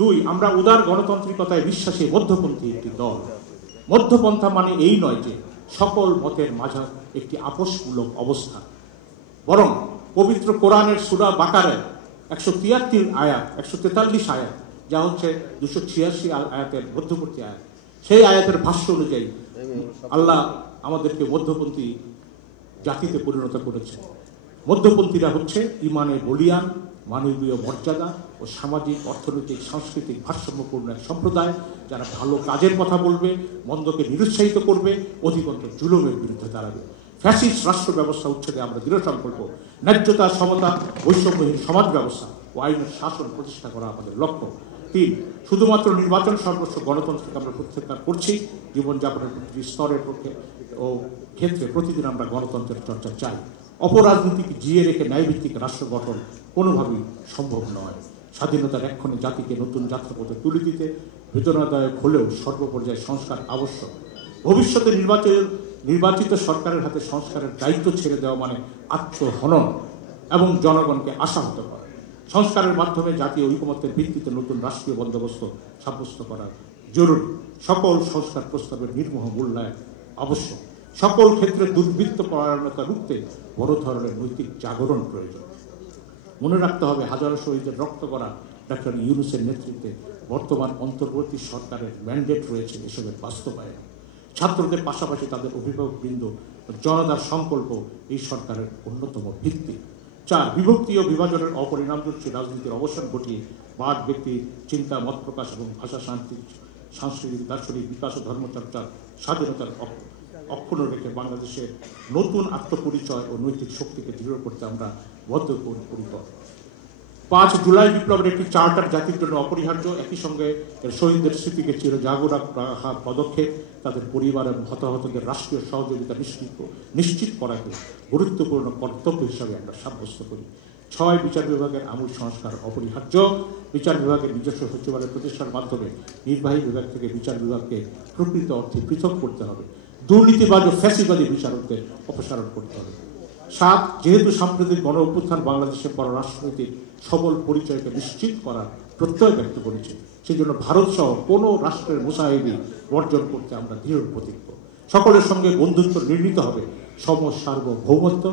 দুই, আমরা উদার গণতান্ত্রিকতায় বিশ্বাসী মধ্যপন্থী একটি দল। মধ্যপন্থা মানে এই নয় যে সকল মতের মাঝে একটি আপোষমূলক অবস্থা, বরং পবিত্র কোরআনের সূরা বাকারায় 173 আয়াত, 143 আয়াত, যা হচ্ছে 286 আয়াতের মধ্যবর্তী আয়াত, সেই আয়াতের ভাষ্য অনুযায়ী আল্লাহ আমাদেরকে মধ্যপন্থী জাতিতে পরিণত করেছে। মধ্যপন্থীরা হচ্ছে ইমানে বলিয়ান, মানবীয় মর্যাদা ও সামাজিক, অর্থনৈতিক, সাংস্কৃতিক ভারসাম্যপূর্ণ এক সম্প্রদায়, যারা ভালো কাজের কথা বলবে, মন্দকে নিরুৎসাহিত করবে, অধিকন্ত জুলুমের বিরুদ্ধে দাঁড়াবে। ফ্যাসিস্ট রাষ্ট্র ব্যবস্থা উচ্ছেদে আমরা দৃঢ় সংকল্প। ন্যায্যতা, সমতা, বৈষম্যহীন সমাজ ব্যবস্থা ও আইনের শাসন প্রতিষ্ঠা করা আমাদের লক্ষ্য। তিন, শুধুমাত্র নির্বাচন সর্বস্ব গণতন্ত্রকে আমরা প্রত্যাখ্যান করছি। জীবনযাপনের প্রতিটি স্তরের পক্ষে ও ক্ষেত্রে প্রতিদিন আমরা গণতন্ত্রের চর্চা চাই। অপরাজনীতিকে জিয়ে রেখে ন্যায়ভিত্তিক রাষ্ট্র গঠন কোনোভাবেই সম্ভব নয়। স্বাধীনতার এক্ষণে জাতিকে নতুন যাত্রাপথে তুলে দিতে বেদনাদায়ক হলেও সর্বপর্যায়ে সংস্কার আবশ্যক। ভবিষ্যতে নির্বাচিত সরকারের হাতে সংস্কারের দায়িত্ব ছেড়ে দেওয়া মানে আত্মহনন এবং জনগণকে আশাহত করা। সংস্কারের মাধ্যমে জাতীয় ঐকমত্যের ভিত্তিতে নতুন রাষ্ট্রীয় বন্দোবস্ত সাব্যস্ত করা জরুরি। সকল সংস্কার প্রস্তাবের নির্মোহ মূল্যায়ন আবশ্যক। সকল ক্ষেত্রে দুর্বৃত্ত পরায়ণতা রুখতে বড় ধরনের নৈতিক জাগরণ প্রয়োজন। মনে রাখতে হবে, হাজারো শহীদের রক্ত করা ডক্টর ইউনূসের নেতৃত্বে বর্তমান অন্তর্বর্তী সরকারের ম্যান্ডেট রয়েছে এসবের বাস্তবায়ন। ছাত্রদের পাশাপাশি তাদের অভিভাবকবৃন্দ, জনতার সংকল্প এই সরকারের অন্যতম ভিত্তি। চার, বিভক্তি ও বিভাজনের অপরিণামদর্শী রাজনীতির অবসান ঘটিয়ে বাদ ব্যক্তির চিন্তা, মত প্রকাশ এবং ভাষা সাংস্কৃতিক, দার্শনিক বিকাশ ও ধর্মচর্চার স্বাধীনতার অক্ষুণ্ণ রেখে বাংলাদেশের নতুন আত্মপরিচয় ও নৈতিক শক্তিকে দৃঢ় করতে আমরা বদ্ধপরিকর। 5 জুলাই বিপ্লবের একটি চার্টার জাতির জন্য অপরিহার্য। একই সঙ্গে এর শহীদদের স্মৃতিকে চির জাগরণ রাখার পদক্ষেপ তাদের পরিবার এবং হতাহতদের রাষ্ট্রীয় সহযোগিতা নিশ্চিত করাকে গুরুত্বপূর্ণ কর্তব্য হিসাবে আমরা সাব্যস্ত করি। 6, বিচার বিভাগের আমূল সংস্কার অপরিহার্য। বিচার বিভাগের নিজস্ব সচিবালয় প্রতিষ্ঠার মাধ্যমে নির্বাহী বিভাগ থেকে বিচার বিভাগকে প্রকৃত অর্থে পৃথক করতে হবে। দুর্নীতিবাজ ও ফ্যাসিবাদী বিচারকদের অপসারণ করতে হবে। 7, যেহেতু সাম্প্রতিক গণ অভ্যুত্থান বাংলাদেশের পররাষ্ট্রনীতির সবল পরিচয়কে নিশ্চিত করার প্রত্যয় ব্যক্ত করেছে, সেই জন্য ভারত সহ কোনো রাষ্ট্রের মুসাহিবি বর্জন করতে আমরা দৃঢ় প্রতিজ্ঞ। সকলের সঙ্গে বন্ধুত্ব নির্মিত হবে সার্বভৌমত্ব,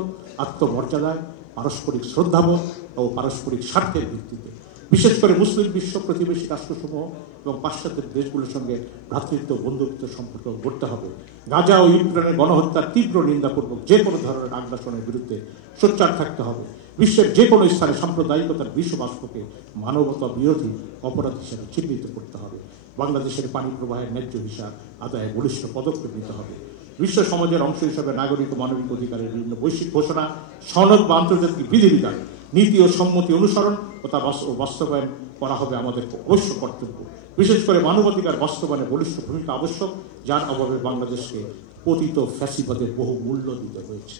আত্মমর্যাদায়, পারস্পরিক শ্রদ্ধাবোধ ও পারস্পরিক স্বার্থের ভিত্তিতে। বিশেষ করে মুসলিম বিশ্ব, প্রতিবেশী রাষ্ট্রসমূহ এবং পাশ্চাত্যের দেশগুলোর সঙ্গে ভ্রাতৃত্ব, বন্ধুত্ব সম্পর্ক গড়তে হবে। গাজা ও ইউক্রেনের গণহত্যার তীব্র নিন্দাপূর্বক যে কোনো ধরনের আগ্রাসনের বিরুদ্ধে সোচ্চার থাকতে হবে। বিশ্বের যে কোনো স্থানে সাম্প্রদায়িকতার বিশ্ববাষ্পকে মানবতা বিরোধী অপরাধ হিসেবে চিহ্নিত করতে হবে। বাংলাদেশের পানি প্রবাহের ন্যায্য হিসাব আদায়ে বলিষ্ঠ পদক্ষেপ নিতে হবে। বিশ্ব সমাজের অংশ হিসাবে নাগরিক ও মানবিক অধিকারের বিভিন্ন বৈশ্বিক ঘোষণা, সনদ বা আন্তর্জাতিক বিধিবিধান, নীতি ও সম্মতি অনুসরণ ও তা বাস্তবায়ন করা হবে আমাদের অবশ্য কর্তব্য। বিশেষ করে মানবাধিকার বাস্তবায়নে বলিষ্ঠ ভূমিকা আবশ্যক, যার অভাবে বাংলাদেশকে পতিত ফ্যাসিবাদের বহু মূল্য দিতে হয়েছে।